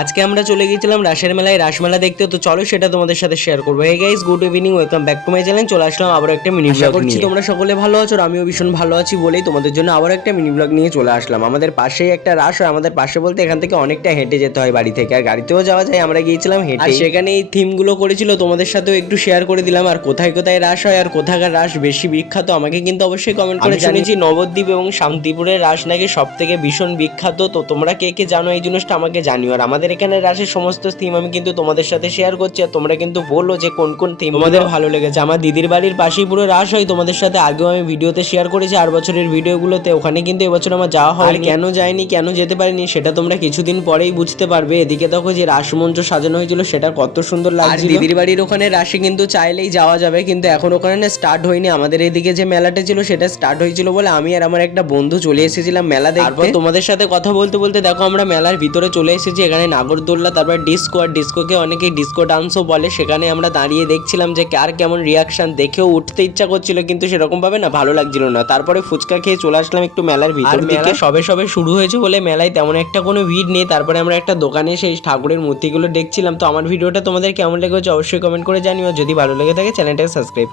আজকে আমরা চলে গিয়েছিলাম রাসের মেলায়, রাসমেলা দেখতে। তো চলো সেটা তোমাদের সাথে শেয়ার করবো। Hey guys, good evening, welcome back to my channel. চলে আসলাম আবার একটা মিনি ব্লগ নিয়ে। তোমরা সকলে ভালো আছো আর আমিও ভীষণ ভালো আছি বলেই তোমাদের জন্য আবার একটা মিনি ব্লগ নিয়ে চলে আসলাম। আমাদের পাশেই একটা রাস হয়, আমাদের পাশে বলতে এখান থেকে অনেকটা হেঁটে যেতে হয় বাড়ি থেকে, আর গাড়িতেও যাওয়া যায়। আমরা গিয়েছিলাম হেঁটে, আর সেখানে এই থিমগুলো করেছিল, তোমাদের সাথেও একটু শেয়ার করে দিলাম। আর কোথায় কোথায় রাস হয় আর কোথাকার রাস বেশি বিখ্যাত আমাকে কিন্তু অবশ্যই কমেন্ট করে জানিয়েছি। নবদ্বীপ এবং শান্তিপুরের রাস নাকি সব থেকে ভীষণ বিখ্যাত। তো তোমরা কে কে জানো এই জিনিসটা আমাকে জানিও। আর আমাদের এখানে রাসের সমস্ত থিম আমি কিন্তু তোমাদের সাথে শেয়ার করছি, আর তোমরা কিন্তু বললো যে কোন কোন থিম তোমাদের ভালো লেগেছে। আমার দিদির বাড়ির পাশেই পুরো রাস হয়, তোমাদের সাথে আগেও আমি ভিডিওতে শেয়ার করেছি 8 বছরের ভিডিওগুলোতে। ওখানে কিন্তু এবছর আমার যাওয়া হয়, আর কেন যায়নি, কেন যেতে পারিনি সেটা তোমরা কিছুদিন পরেই বুঝতে পারবে। এদিকে দেখো যে রাসমঞ্চ সাজানো হয়েছিল, সেটা কত সুন্দর লাগছিল। দিদির বাড়ির ওখানে রাসে কিন্তু চাইলেই যাওয়া যাবে, কিন্তু এখন ওখানে না স্টার্ট হয়নি। আমাদের এদিকে যে মেলাটা ছিল সেটা স্টার্ট হয়েছিল বলে আমি আর আমার একটা বন্ধু চলে এসেছিলাম মেলা দেখতে। তারপর তোমাদের সাথে কথা বলতে বলতে দেখো আমরা মেলার ভিতরে চলে এসেছি। এখানে নাগরদোল্লা, তারপর ডিস্কো, আর ডিস্কোকে অনেকেই ডিস্কো ডান্সও বলে। সেখানে আমরা দাঁড়িয়ে দেখছিলাম যে কার কেমন রিয়াকশন, দেখেও উঠতে ইচ্ছা করছিল কিন্তু সেরকম ভাবে না ভালো লাগছিল না। তারপরে ফুচকা খেয়ে চলে আসলাম একটু মেলার ভিতর। মেলা সবে সবে শুরু হয়েছে বলে মেলায় তেমন একটা কোনো ভিড় নেই। তারপরে আমরা একটা দোকানে সেই ঠাকুরের মূর্তিগুলো দেখছিলাম। তো আমার ভিডিওটা তোমাদের কেমন লেগেছে অবশ্যই কমেন্ট করে জানিও। যদি ভালো লেগে থাকে চ্যানেলটাকে সাবস্ক্রাইব